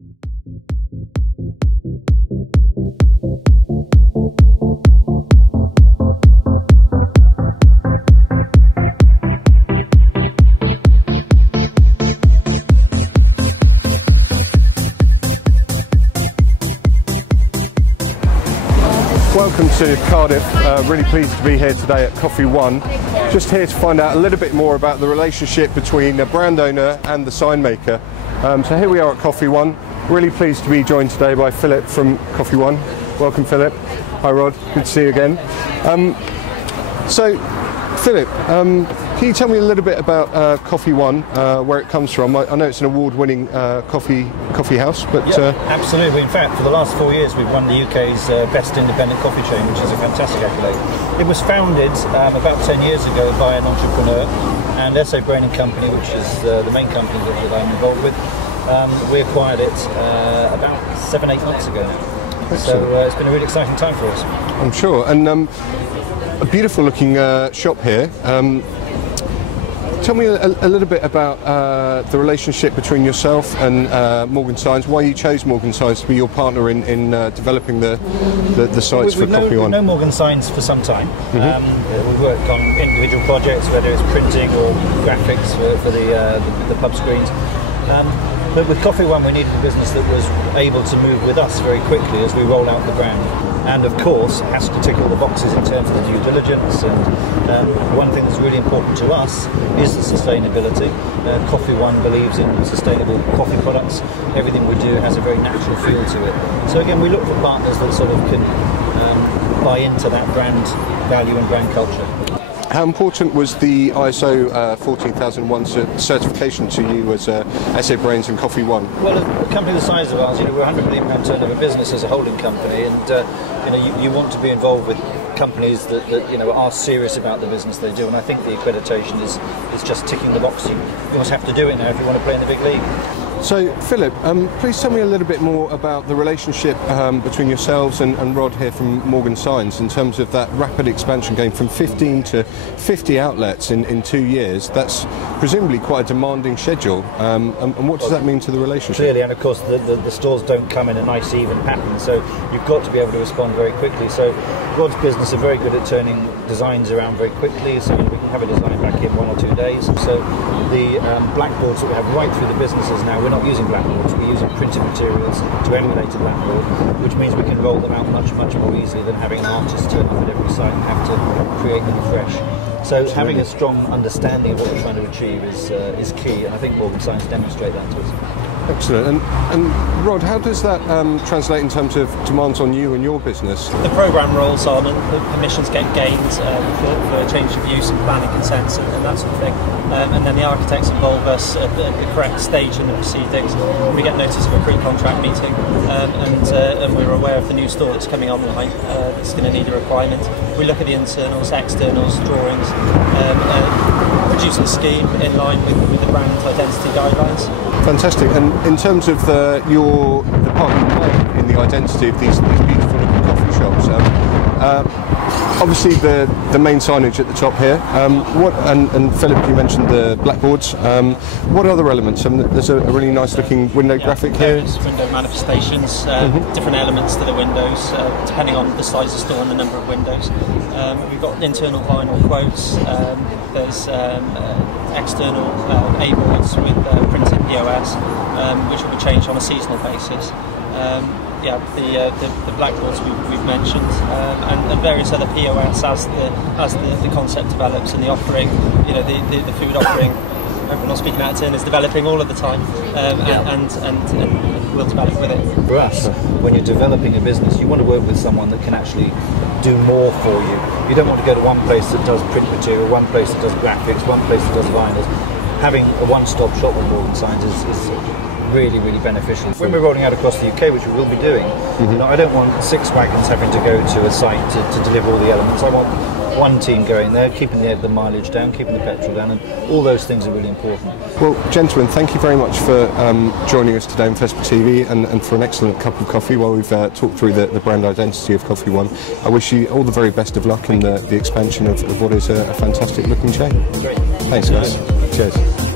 Welcome to Cardiff. Really pleased to be here today at Coffee One. Just here to find out a little bit more about the relationship between the brand owner and the sign maker. So here we are at Coffee One. Really pleased to be joined today by Phillip from Coffee One. Welcome, Phillip. Hi, Rod. Good to see you again. So, Phillip, can you tell me a little bit about Coffee One, where it comes from? I know it's an award-winning coffee house, but yeah, absolutely. In fact, for the last 4 years, we've won the UK's best independent coffee chain, which is a fantastic accolade. It was founded about 10 years ago by an entrepreneur, and S.A. Brain & Company, which is the main company that I'm involved with. We acquired it about 7-8 months ago now. So it's been a really exciting time for us. I'm sure. And a beautiful looking shop here. Tell me a little bit about the relationship between yourself and Morgan Science, why you chose Morgan Science to be your partner in developing the sites for Coffee One. We've known Morgan Science for some time. We've worked on individual projects, whether it's printing or graphics for the pub screens. But with Coffee One, we needed a business that was able to move with us very quickly as we roll out the brand. And of course, has to tick all the boxes in terms of the due diligence. And one thing that's really important to us is the sustainability. Coffee One believes in sustainable coffee products. Everything we do has a very natural feel to it. So again, we look for partners that sort of can buy into that brand value and brand culture. How important was the ISO 14001 certification to you as S.A. Brains and Coffee One? Well, a company the size of ours, we're a £100 million turnover business as a holding company, and you want to be involved with companies that are serious about the business they do, and I think the accreditation is just ticking the box. You almost have to do it now if you want to play in the big league. So, Phillip, please tell me a little bit more about the relationship between yourselves and Rod here from Morgan Science in terms of that rapid expansion going from 15 to 50 outlets in 2 years. That's presumably quite a demanding schedule. And what does that mean to the relationship? Clearly, and of course the stores don't come in a nice even pattern, so you've got to be able to respond very quickly. So Rod's business are very good at turning designs around very quickly, so we can have a design back in 1 or 2 days. So the blackboards that we have right through the businesses now, we're not using blackboards, we're using printed materials to emulate a blackboard, which means we can roll them out much more easily than having an artist turn up at every site and have to create them afresh. So having a strong understanding of what we're trying to achieve is key, and I think Morgan Science demonstrate that to us. Excellent. And Rod, how does that translate in terms of demands on you and your business? The programme rolls on and the permissions get gained for change of use and planning consents and that sort of thing. And then the architects involve us at the correct stage in the proceedings. We get notice of a pre-contract meeting and we're aware of the new store that's coming online that's going to need a requirement. We look at the internals, externals, drawings, produce a scheme in line with the brand identity guidelines. Fantastic. And in terms of the part you play in the identity of these beautiful looking coffee shops, obviously the main signage at the top here. And Phillip, you mentioned the blackboards. What other elements? There's a really nice looking window graphic here. Window manifestations, different elements to the windows, depending on the size of the store and the number of windows. We've got internal vinyl quotes. There's external A-boards with printed POS, which will be changed on a seasonal basis. The blackboards we've mentioned, and various other POS as the concept develops and the offering, the food offering. Everyone speaking out of turn is developing all of the time, and we'll develop with it. For us, when you're developing a business, you want to work with someone that can actually do more for you. You don't want to go to one place that does print material, one place that does graphics, one place that does vinyls. Having a one-stop shop with Morgan Science is really beneficial. When we're rolling out across the UK, which we will be doing, I don't want 6 wagons having to go to a site to deliver all the elements. I want one team going there, keeping the mileage down, keeping the petrol down, and all those things are really important. Well, gentlemen, thank you very much for joining us today on FESPA TV and for an excellent cup of coffee while we've talked through the brand identity of Coffee One. I wish you all the very best of luck in the expansion of what is a fantastic looking chain. Great. Thanks, guys. Cheers.